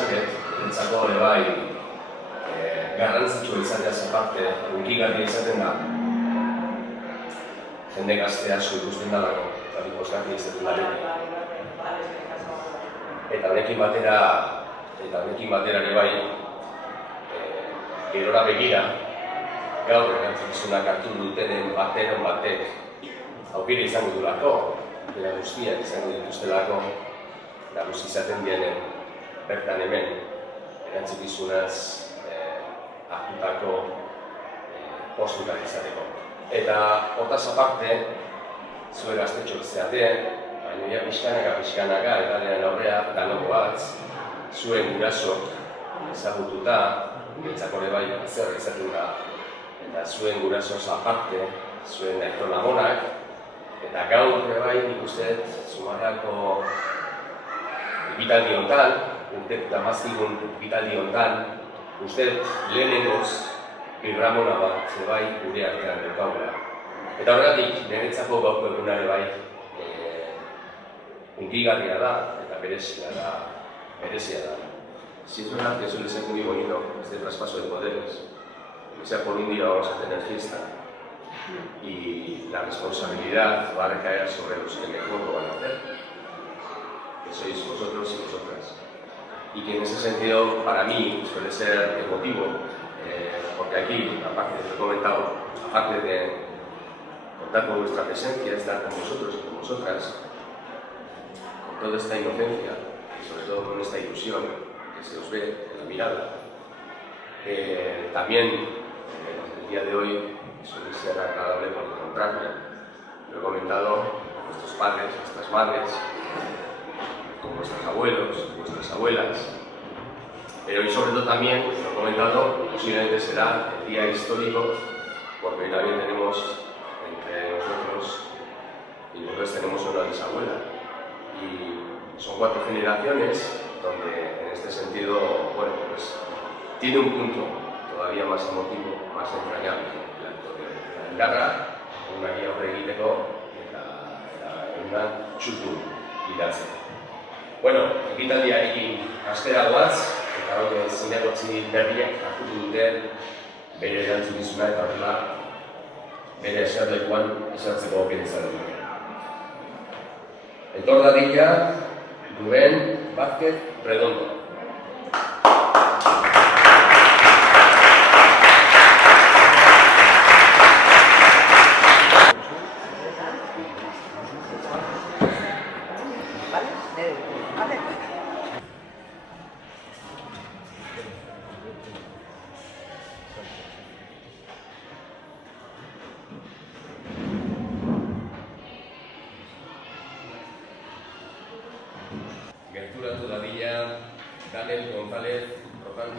dezaket, entzako ere bai garrantzitsua izateaz aparte, hunkigarria izaten da. Jende gazte asko ikusten dalako, eta bikosgarria izaten da beti. Eta honekin batera ere bai, gerora begira, gaur erantzukizunak hartu dutenen bateren batek aukera izango dulako, bera guztiak izango dituztelako, nagusi izaten dienen bertan hemen erantzukizunaz hartutako postutak izateko. Eta hortaz aparte, zuen gaztetxoak zeateen, baina ja pixkanaka edalean aurrea danoko batz, zuen gurasok ezagututa, betzako ere bai zer izaten da, eta zuen gurasoz aparte, zuen aiton amonak, eta gaur ere bai nik uste Zumarrako ekitaldi hontan, urte eta mazkigun ekitaldi hontan, uste lehenengoz birramona bat bai gure artean daukagula. Eta horregatik, niretzako gaurko eguna ere bai hunkigarria da eta berezia da. Si es verdad que suele ser muy bonito este traspaso de poderes, o sea, por un día vamos a tener fiesta y la responsabilidad va a recaer sobre los que mejor lo van a hacer, que sois vosotros y vosotras. Y que en ese sentido, para mí, suele ser emotivo, porque aquí, aparte de lo comentado, aparte de contar con vuestra presencia, estar con vosotros y con vosotras, con toda esta inocencia y sobre todo con esta ilusión que se os ve en la mirada, también el día de hoy suele ser agradable por encontrarme. Lo he comentado con vuestros padres, vuestras madres, con vuestros abuelos, vuestras abuelas, pero y sobre todo también, lo he comentado, posiblemente será el día histórico, porque hoy también tenemos entre nosotros y nosotros tenemos una bisabuela, y son 4 generaciones donde en este sentido, bueno, pues tiene un punto todavía más emotivo, más entrañable, el acto de la indarra, una guía horregiteko eta txutu idatzen. Bueno, ekitaldiarekin hastera goaz, eta hori zinegotzi berriak hartuko duten bere erantzukizuna eta horrela bere eserlekuan esertzeko aukera izango dute. Etor dadila Rubén Vázquez Redondo. Gerturatu dadila Daniel González Rocan.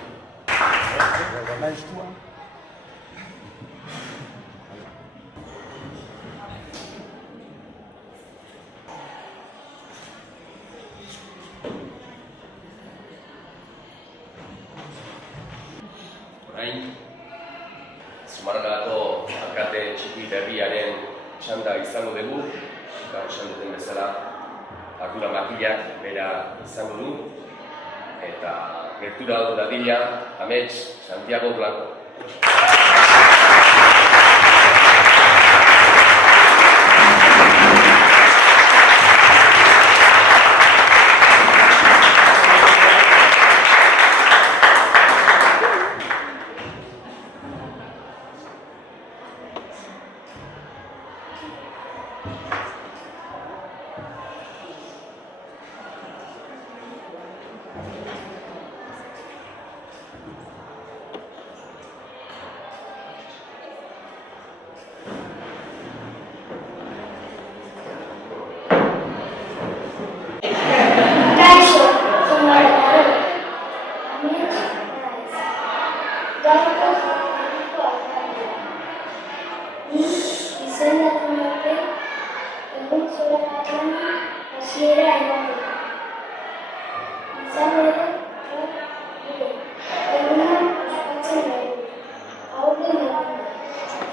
Orain, Zumarragako alkate txiki berriaren txanda izango dugu, gaur esan duten bezala, ardura makilak bera izango du, eta gertura dadila Amets Santiago Blanco.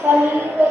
Familia